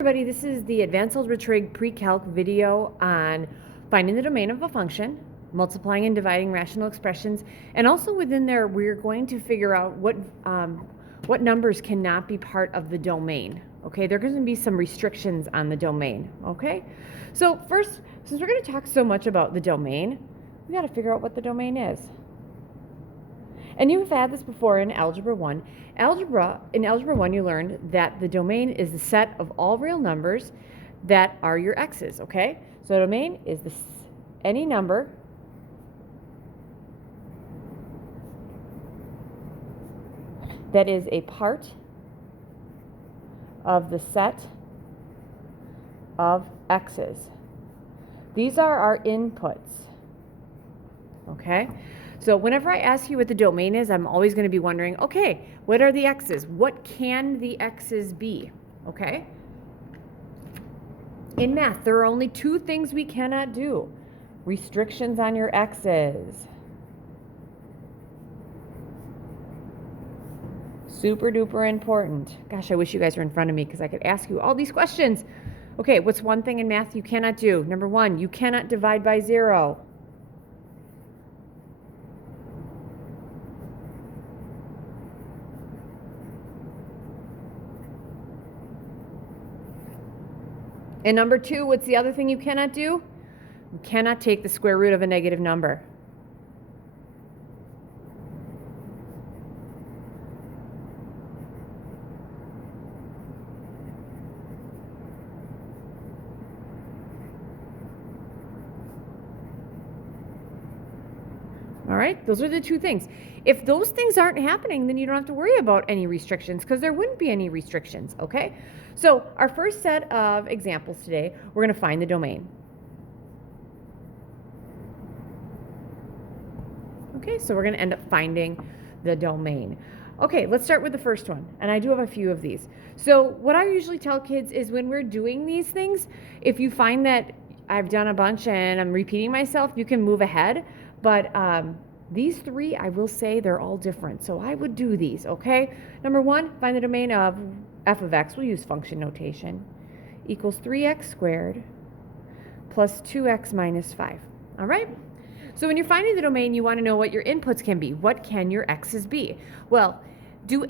Everybody, this is the Advanced Algebra Trig Pre-Calc video on finding the domain of a function, multiplying and dividing rational expressions, and also within there we're going to figure out what numbers cannot be part of the domain. Okay, there are going to be some restrictions on the domain. Okay, so first, since we're going to talk so much about the domain, we got to figure out what the domain is. And you've had this before in Algebra 1. In Algebra 1, you learned that the domain is the set of all real numbers that are your x's, okay? So the domain is any number that is a part of the set of x's. These are our inputs, okay? So whenever I ask you what the domain is, I'm always going to be wondering, okay, what are the x's? What can the x's be? Okay? In math, there are only two things we cannot do. Restrictions on your x's. Super duper important. Gosh, I wish you guys were in front of me because I could ask you all these questions. Okay, what's one thing in math you cannot do? Number one, you cannot divide by 0. And number two, what's the other thing you cannot do? You cannot take the square root of a negative number. All right, those are the two things. If those things aren't happening, then you don't have to worry about any restrictions because there wouldn't be any restrictions, okay? So our first set of examples today, we're going to find the domain. Okay, so we're going to end up finding the domain. Okay, let's start with the first one, and I do have a few of these. So what I usually tell kids is when we're doing these things, if you find that I've done a bunch and I'm repeating myself, you can move ahead. But these three, I will say they're all different. So I would do these, okay? Number one, find the domain of f of x. We'll use function notation. Equals 3x squared plus 2x minus 5. All right? So when you're finding the domain, you want to know what your inputs can be. What can your x's be? Well, do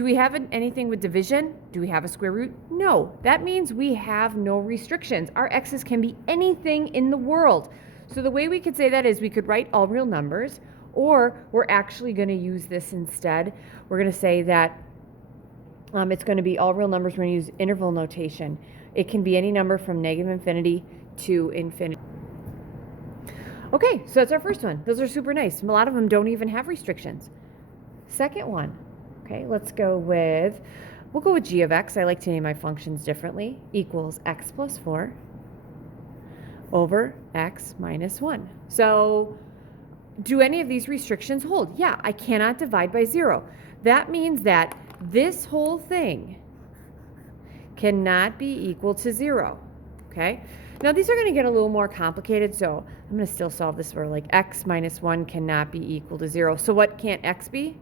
we have anything with division? Do we have a square root? No. That means we have no restrictions. Our x's can be anything in the world. So the way we could say that is we could write all real numbers, or we're actually going to use this instead. We're going to say that it's going to be all real numbers. We're going to use interval notation. It can be any number from negative infinity to infinity. Okay, so that's our first one. Those are super nice. A lot of them don't even have restrictions. Second one, okay, we'll go with g of x. I like to name my functions differently. Equals x plus 4 over x minus 1. So do any of these restrictions hold? Yeah, I cannot divide by 0. That means that this whole thing cannot be equal to 0. Okay? Now these are going to get a little more complicated, so I'm going to still solve this for like x minus 1 cannot be equal to 0. So what can't x be?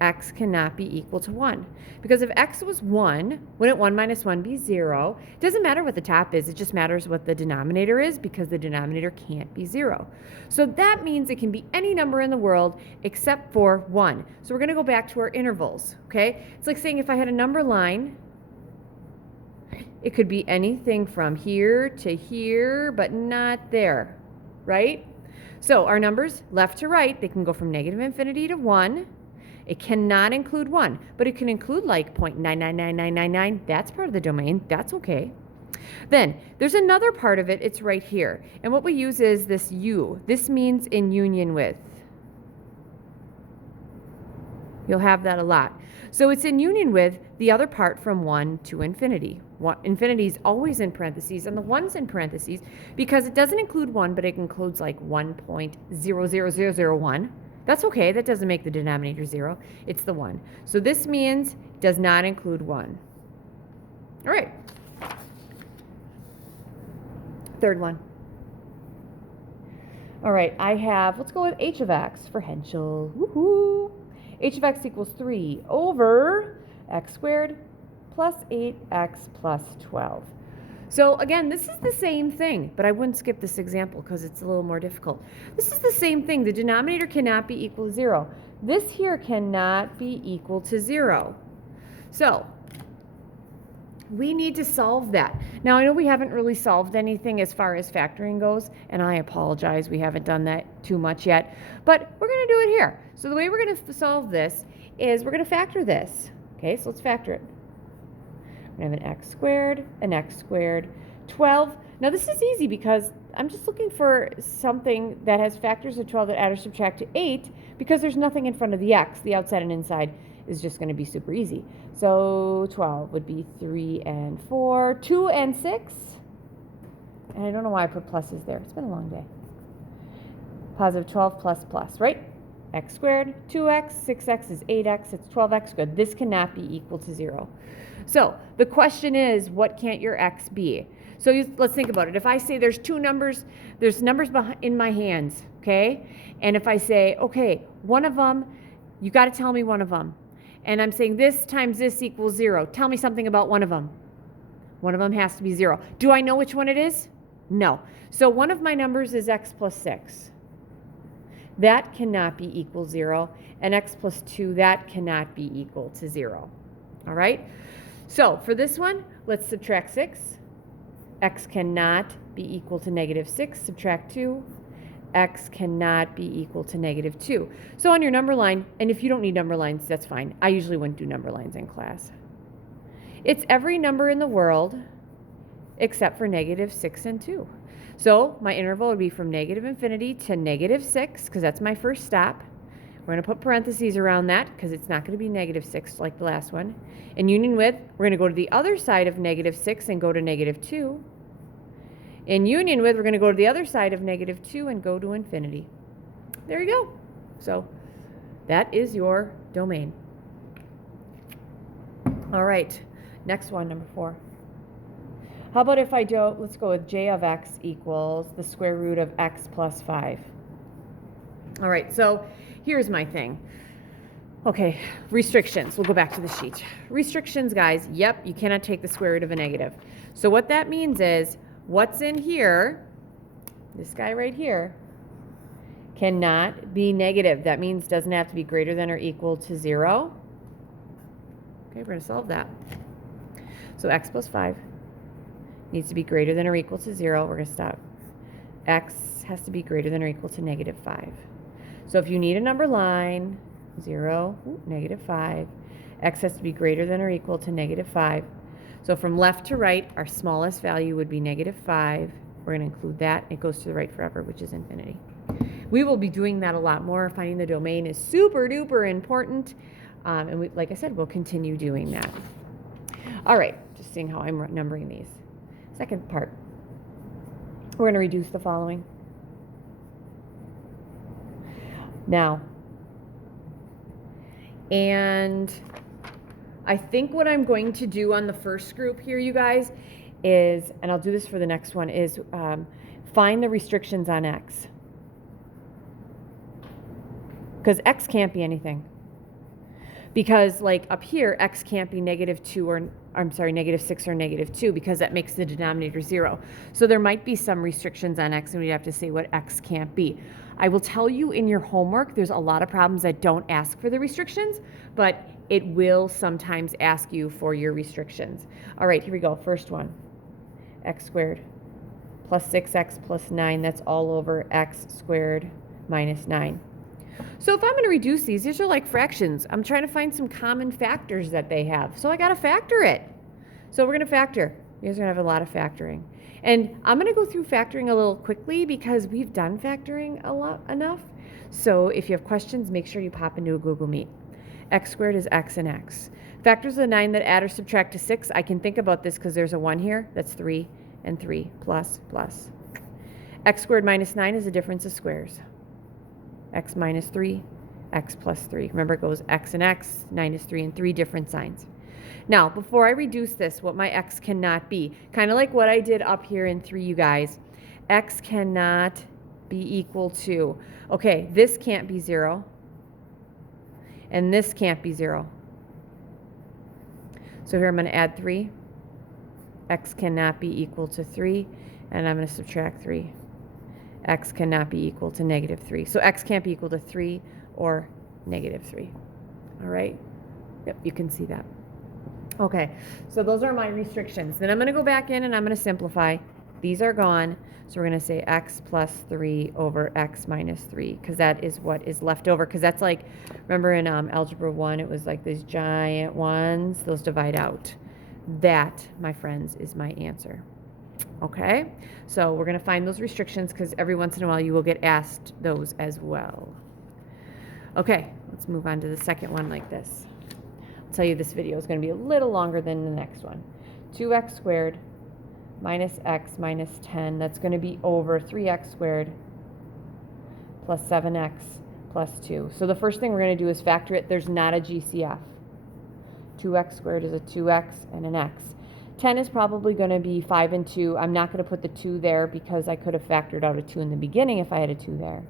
X cannot be equal to 1. Because if x was 1, wouldn't 1 minus 1 be 0? It doesn't matter what the top is, it just matters what the denominator is because the denominator can't be 0. So that means it can be any number in the world except for 1. So we're going to go back to our intervals, okay? It's like saying if I had a number line, it could be anything from here to here, but not there, right? So our numbers, left to right, they can go from negative infinity to 1. It cannot include 1, but it can include like 0.999999. That's part of the domain. That's okay. Then there's another part of it. It's right here. And what we use is this u. This means in union with. You'll have that a lot. So it's in union with the other part from 1 to infinity. Infinity is always in parentheses, and the 1's in parentheses because it doesn't include 1, but it includes like 1.00001. That's okay. That doesn't make the denominator 0. It's the 1. So this means does not include 1. All right. Third one. All right. Let's go with h of x for Henschel. Woohoo! H of x equals 3 over x squared plus 8x plus 12. So again, this is the same thing, but I wouldn't skip this example because it's a little more difficult. This is the same thing. The denominator cannot be equal to 0. This here cannot be equal to 0. So we need to solve that. Now, I know we haven't really solved anything as far as factoring goes, and I apologize, we haven't done that too much yet, but we're going to do it here. So the way we're going to solve this is we're going to factor this. Okay, so let's factor it. We're going to have an x squared, 12. Now, this is easy because I'm just looking for something that has factors of 12 that add or subtract to 8 because there's nothing in front of the x. The outside and inside is just going to be super easy. So 12 would be 3 and 4, 2 and 6. And I don't know why I put pluses there. It's been a long day. Positive 12 plus plus, right? X squared, 2x, 6x is 8x, it's 12x. Good. This cannot be equal to 0. So the question is, what can't your x be? So let's think about it. If I say there's numbers in my hands, okay? And if I say, okay, one of them, you got to tell me one of them. And I'm saying this times this equals 0. Tell me something about one of them. One of them has to be 0. Do I know which one it is? No. So one of my numbers is x plus 6. That cannot be equal 0. And x plus 2, that cannot be equal to 0. All right? So for this one, let's subtract 6. X cannot be equal to negative 6. Subtract 2. X cannot be equal to negative 2. So on your number line, and if you don't need number lines, that's fine. I usually wouldn't do number lines in class. It's every number in the world except for negative 6 and 2. So my interval would be from negative infinity to negative 6, because that's my first stop. We're going to put parentheses around that because it's not going to be negative 6 like the last one. In union with, we're going to go to the other side of negative 6 and go to negative 2. In union with, we're going to go to the other side of negative 2 and go to infinity. There you go. So that is your domain. All right, next one, number 4. How about if I do, let's go with j of x equals the square root of x plus 5. All right, so here's my thing. Okay, restrictions. We'll go back to the sheet. Restrictions, guys. Yep, you cannot take the square root of a negative. So what that means is what's in here, this guy right here, cannot be negative. That means doesn't have to be greater than or equal to 0. Okay, we're going to solve that. So x plus 5 needs to be greater than or equal to 0. We're going to stop. X has to be greater than or equal to negative 5. So if you need a number line, 0, negative 5. X has to be greater than or equal to negative 5. So from left to right, our smallest value would be negative 5. We're going to include that. It goes to the right forever, which is infinity. We will be doing that a lot more. Finding the domain is super duper important. And we, like I said, we'll continue doing that. All right, just seeing how I'm numbering these. Second part, we're going to reduce the following. Now, and I think what I'm going to do on the first group here, you guys, is, and I'll do this for the next one, is find the restrictions on x. Because x can't be anything. Because like up here, x can't be negative 2 or, I'm sorry, negative 6 or negative 2 because that makes the denominator 0. So there might be some restrictions on x and we'd have to say what x can't be. I will tell you in your homework, there's a lot of problems that don't ask for the restrictions, but it will sometimes ask you for your restrictions. All right, here we go. First one, x squared plus 6x plus 9. That's all over x squared minus 9. So if I'm going to reduce these are like fractions. I'm trying to find some common factors that they have. So I got to factor it. So we're going to factor. You guys are going to have a lot of factoring. And I'm going to go through factoring a little quickly because we've done factoring a lot enough. So if you have questions, make sure you pop into a Google Meet. X squared is x and x. Factors of the 9 that add or subtract to 6. I can think about this because there's a 1 here. That's 3 and 3 plus plus. X squared minus 9 is a difference of squares. X minus 3, x plus 3. Remember, it goes x and x, 9 is 3 and 3, different signs. Now, before I reduce this, what my x cannot be, kind of like what I did up here in 3, you guys, x cannot be equal to, okay, this can't be 0, and this can't be 0. So here I'm going to add 3. X cannot be equal to 3, and I'm going to subtract 3. X cannot be equal to negative 3. So X can't be equal to 3 or negative 3. All right? Yep, you can see that. Okay, so those are my restrictions. Then I'm going to go back in and I'm going to simplify. These are gone. So we're going to say x plus 3 over x minus 3, because that is what is left over. Because that's like, remember in Algebra 1, it was like these giant ones. Those divide out. That, my friends, is my answer. Okay? So we're going to find those restrictions because every once in a while you will get asked those as well. Okay, let's move on to the second one like this. I'll tell you this video is going to be a little longer than the next one. 2x squared minus x minus 10, that's going to be over 3x squared plus 7x plus 2. So the first thing we're going to do is factor it. There's not a GCF. 2x squared is a 2x and an x. 10 is probably going to be 5 and 2. I'm not going to put the 2 there because I could have factored out a 2 in the beginning if I had a 2 there.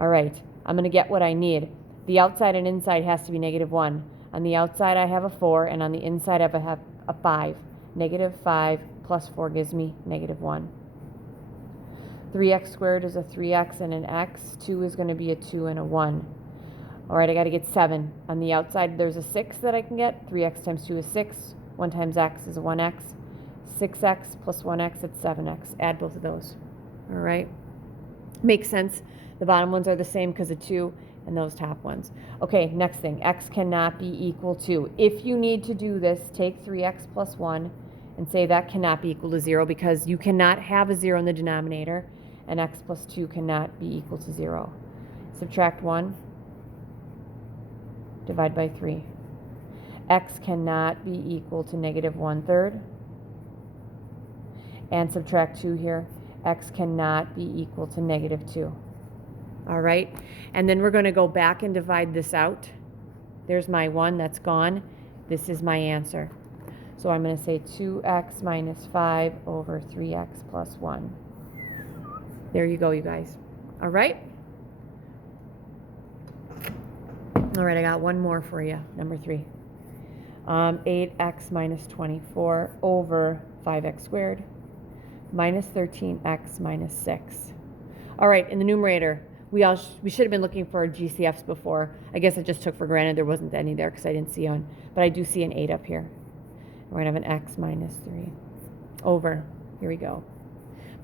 All right, I'm going to get what I need. The outside and inside has to be negative 1. On the outside I have a 4, and on the inside I have a 5. Negative 5 plus 4 gives me negative 1. 3x squared is a 3x and an x. 2 is going to be a 2 and a 1. All right, I got to get 7. On the outside there's a 6 that I can get. 3x times 2 is 6. 1 times x is a 1x. 6x plus 1x, it's 7x. Add both of those. All right. Makes sense. The bottom ones are the same because of 2, and those top ones. Okay, next thing. X cannot be equal to. If you need to do this, take 3x plus 1 and say that cannot be equal to 0 because you cannot have a 0 in the denominator, and x plus 2 cannot be equal to 0. Subtract 1. Divide by 3. X cannot be equal to negative 1/3. And subtract 2 here. X cannot be equal to negative 2. All right, and then we're going to go back and divide this out. There's my 1, that's gone. This is my answer. So I'm going to say 2x minus 5 over 3x plus 1. There you go, you guys. All right? All right, I got one more for you, number 3. 8x minus 24 over 5x squared minus 13x minus 6. All right, in the numerator, we should have been looking for GCFs before. I guess I just took for granted there wasn't any there because I didn't see one. But I do see an 8 up here. We're going to have an x minus 3 over, here we go.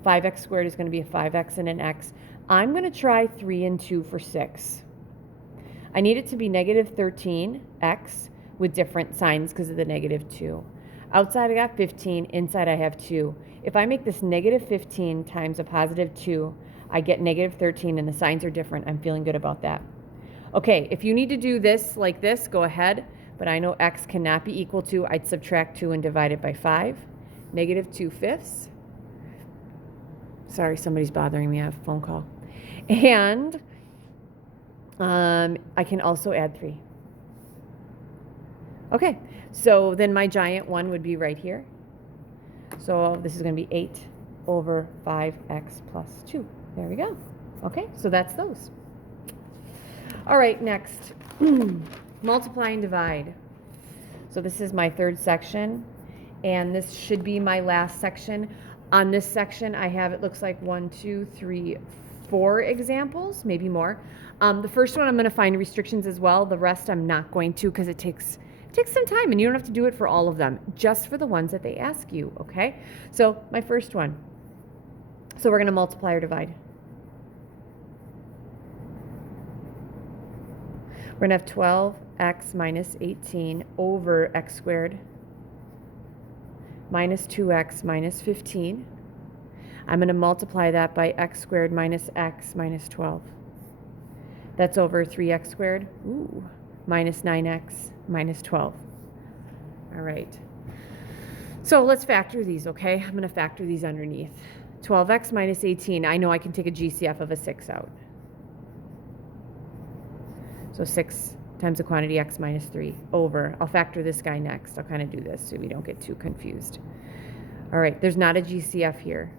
5x squared is going to be a 5x and an x. I'm going to try 3 and 2 for 6. I need it to be negative 13x with different signs because of the negative 2. Outside I got 15, inside I have 2. If I make this negative 15 times a positive 2, I get negative 13, and the signs are different. I'm feeling good about that. Okay, if you need to do this like this, go ahead. But I know x cannot be equal to, I'd subtract 2 and divide it by 5. Negative 2/5. Sorry, somebody's bothering me. I have a phone call. And I can also add 3. Okay, so then my giant one would be right here. So this is going to be 8 over 5x plus 2. There we go. Okay, so that's those. All right, next, multiply and divide. So this is my third section, and this should be my last section. On this section, I have, it looks like 1, 2, 3, 4 examples, maybe more. The first one I'm going to find restrictions as well. The rest I'm not going to because it takes some time, and you don't have to do it for all of them, just for the ones that they ask you, okay? So my first one. So we're going to multiply or divide. We're going to have 12x minus 18 over x squared minus 2x minus 15. I'm going to multiply that by x squared minus x minus 12. That's over 3x squared, minus 9x minus 12. All right. So let's factor these, okay? I'm going to factor these underneath. 12x minus 18, I know I can take a GCF of a 6 out. So 6 times the quantity x minus 3 over. I'll factor this guy next. I'll kind of do this so we don't get too confused. All right, there's not a GCF here.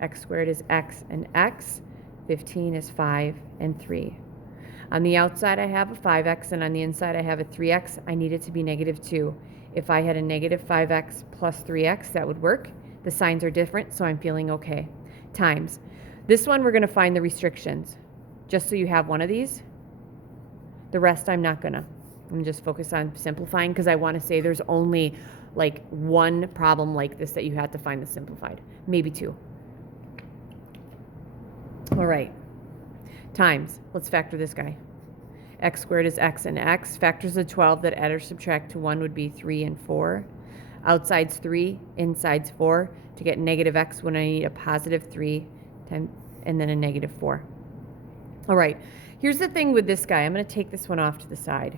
X squared is x and x. 15 is 5 and 3. On the outside I have a 5x, and on the inside I have a 3x. I need it to be negative 2. If I had a negative 5x plus 3x, that would work. The signs are different, so I'm feeling okay. Times. This one, we're going to find the restrictions. Just so you have one of these. The rest, I'm not going to. I'm just focused on simplifying because I want to say there's only like one problem like this that you had to find the simplified. Maybe two. All right. Times. Let's factor this guy. X squared is x, and x factors of 12 that add or subtract to 1 would be 3 and 4. Outside's 3, inside's 4. To get negative x, when I need a positive 3 and then a negative 4. All right, here's the thing with this guy. I'm going to take this one off to the side,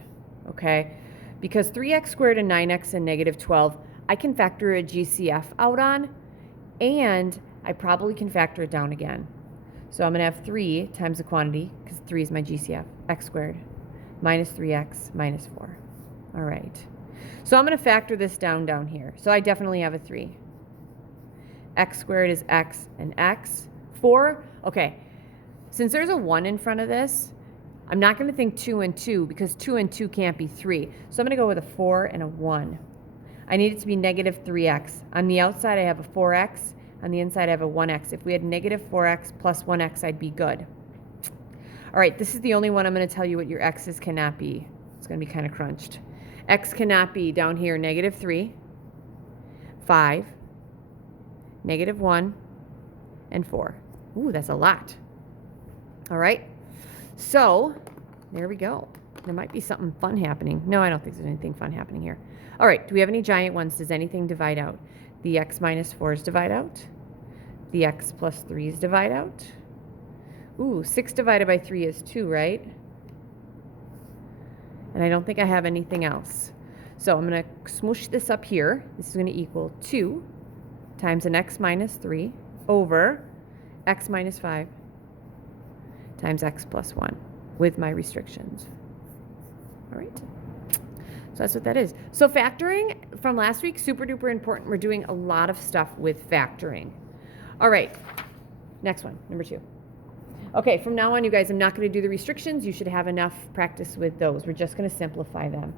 okay? Because 3x squared and 9x and negative 12, I can factor a GCF out on, and I probably can factor it down again. So I'm going to have 3 times the quantity, because 3 is my GCF, x squared, minus 3x minus 4. All right. So I'm going to factor this down here. So I definitely have a 3. X squared is x and x. 4, okay. Since there's a 1 in front of this, I'm not going to think 2 and 2, because 2 and 2 can't be 3. So I'm going to go with a 4 and a 1. I need it to be negative 3x. On the outside, I have a 4x. On the inside, I have a 1x. If we had negative 4x plus 1x, I'd be good. All right, this is the only one I'm going to tell you what your x's cannot be. It's going to be kind of crunched. X cannot be down here negative 3, 5, negative 1, and 4. Ooh, that's a lot. All right, so there we go. There might be something fun happening. No, I don't think there's anything fun happening here. All right, do we have any giant ones? Does anything divide out? The x minus 4s divide out. The x plus 3s divide out. Ooh, 6 divided by 3 is 2, right? And I don't think I have anything else. So I'm going to smoosh this up here. This is going to equal 2 times an x minus 3 over x minus 5 times x plus 1 with my restrictions. All right. So that's what that is. So factoring from last week, super duper important. We're doing a lot of stuff with factoring. All right. Next one, number 2. Okay, from now on, you guys, I'm not going to do the restrictions. You should have enough practice with those. We're just going to simplify them.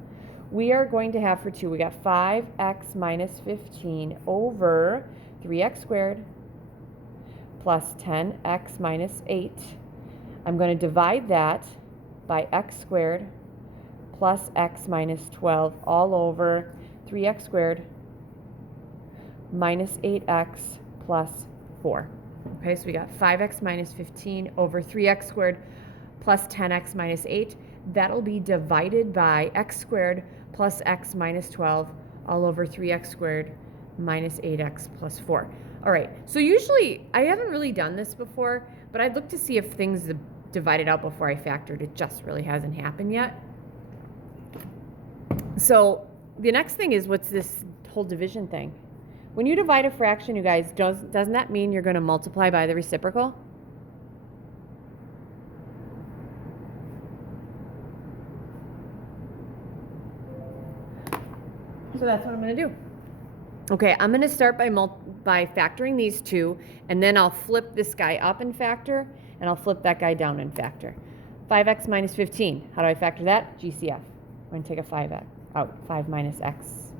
We are going to have for 2, we got 5x minus 15 over 3x squared plus 10x minus 8. I'm going to divide that by x squared plus x minus 12 all over 3x squared minus 8x plus 4. Okay, so we got 5x minus 15 over 3x squared plus 10x minus 8. That'll be divided by x squared plus x minus 12 all over 3x squared minus 8x plus 4. All right, so usually, I haven't really done this before, but I'd look to see if things divided out before I factored. It just really hasn't happened yet. So the next thing is, what's this whole division thing? When you divide a fraction, you guys, doesn't that mean you're going to multiply by the reciprocal? So that's what I'm going to do. Okay, I'm going to start by factoring these two, and then I'll flip this guy up and factor, and I'll flip that guy down and factor. 5x minus 15. How do I factor that? GCF. I'm going to take a 5 out. 5 minus x.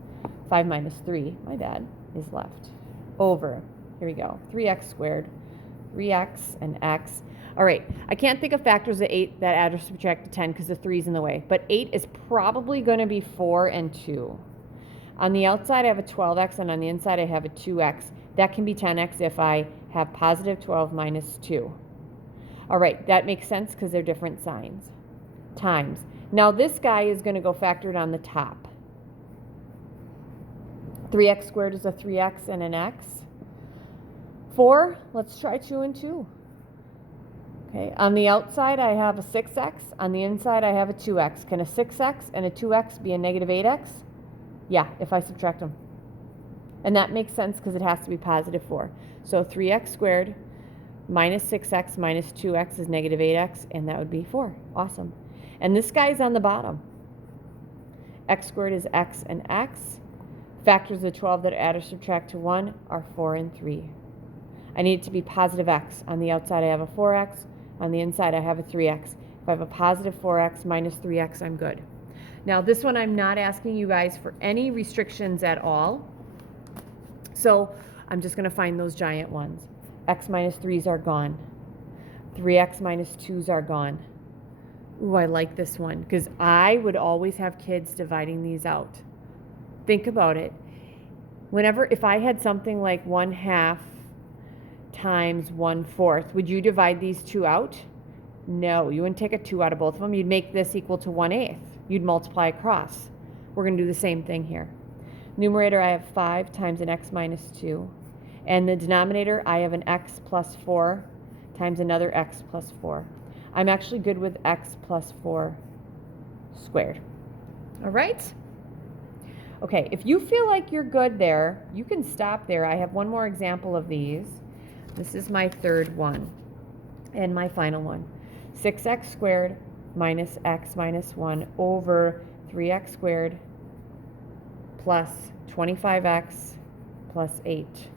5 minus 3, my bad, is left. Over, here we go, 3x squared, 3x and x. All right, I can't think of factors of 8 that add or subtract to 10 because the 3's in the way, but 8 is probably going to be 4 and 2. On the outside, I have a 12x, and on the inside, I have a 2x. That can be 10x if I have positive 12 minus 2. All right, that makes sense because they're different signs. Times. Now, this guy is going to go factored on the top. 3x squared is a 3x and an x. 4, let's try 2 and 2. Okay, on the outside, I have a 6x. On the inside, I have a 2x. Can a 6x and a 2x be a negative 8x? Yeah, if I subtract them. And that makes sense because it has to be positive 4. So 3x squared minus 6x minus 2x is negative 8x, and that would be 4. Awesome. And this guy's on the bottom. X squared is x and x. Factors of 12 that add or subtract to 1 are 4 and 3. I need it to be positive x. On the outside, I have a 4x. On the inside, I have a 3x. If I have a positive 4x minus 3x, I'm good. Now this one I'm not asking you guys for any restrictions at all. So I'm just going to find those giant ones. X minus 3's are gone. 3x minus 2's are gone. Ooh, I like this one because I would always have kids dividing these out. Think about it. If I had something like 1/2 times 1/4, would you divide these two out? No, you wouldn't take a 2 out of both of them. You'd make this equal to 1/8. You'd multiply across. We're going to do the same thing here. Numerator, I have 5 times an x minus 2. And the denominator, I have an x plus 4 times another x plus 4. I'm actually good with x plus 4 squared. All right? Okay, if you feel like you're good there, you can stop there. I have one more example of these. This is my third one and my final one. 6x squared minus x minus 1 over 3x squared plus 25x plus 8.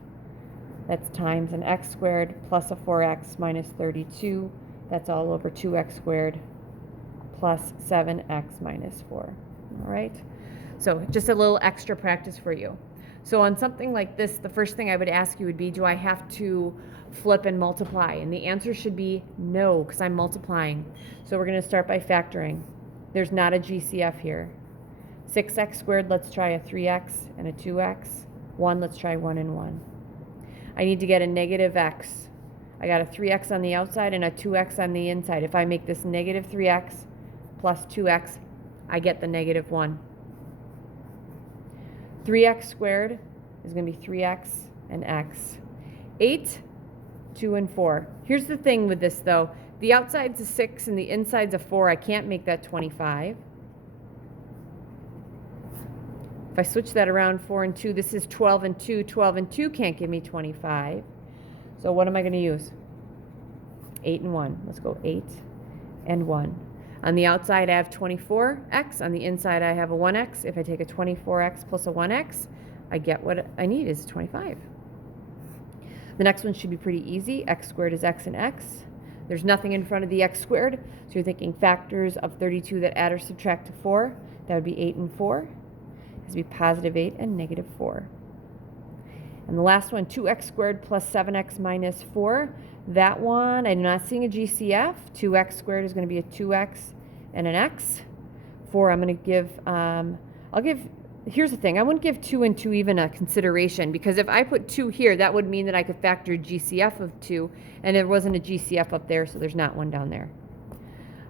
That's times an x squared plus a 4x minus 32. That's all over 2x squared plus 7x minus 4. All right? So just a little extra practice for you. So on something like this, the first thing I would ask you would be, do I have to flip and multiply? And the answer should be no, because I'm multiplying. So we're going to start by factoring. There's not a GCF here. 6x squared, let's try a 3x and a 2x. 1, let's try 1 and 1. I need to get a negative x. I got a 3x on the outside and a 2x on the inside. If I make this negative 3x plus 2x, I get the negative 1. 3x squared is going to be 3x and x. 8, 2, and 4. Here's the thing with this, though. The outside's a 6 and the inside's a 4. I can't make that 25. If I switch that around, 4 and 2, this is 12 and 2. 12 and 2 can't give me 25. So what am I going to use? 8 and 1. Let's go 8 and 1. On the outside, I have 24x. On the inside, I have a 1x. If I take a 24x plus a 1x, I get what I need is 25. The next one should be pretty easy. X squared is x and x. There's nothing in front of the x squared, so you're thinking factors of 32 that add or subtract to 4. That would be 8 and 4. This would be positive 8 and negative 4. And the last one, 2x squared plus 7x minus 4. That one, I'm not seeing a GCF. 2x squared is going to be a 2x and an x. 4, I'm going to give, here's the thing. I wouldn't give 2 and 2 even a consideration, because if I put 2 here, that would mean that I could factor a GCF of 2, and there wasn't a GCF up there, so there's not one down there.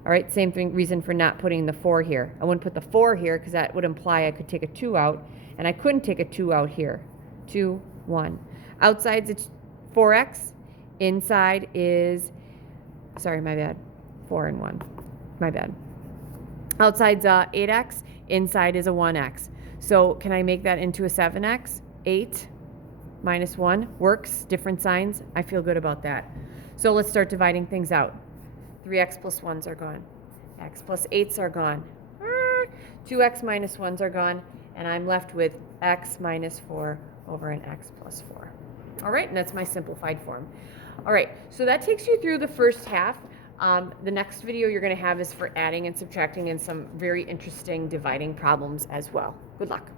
All right, same thing, reason for not putting the 4 here. I wouldn't put the 4 here because that would imply I could take a 2 out, and I couldn't take a 2 out here. 2, 1. Outside's it's 4x. Inside is, sorry, my bad, 4 and 1. My bad. Outside's 8x. Inside is a 1x. So can I make that into a 7x? 8 minus 1 works. Different signs. I feel good about that. So let's start dividing things out. 3x plus 1's are gone. X plus 8's are gone. 2x minus 1's are gone. And I'm left with x minus 4 over an x plus 4. All right, and that's my simplified form. All right, so that takes you through the first half. The next video you're going to have is for adding and subtracting and some very interesting dividing problems as well. Good luck.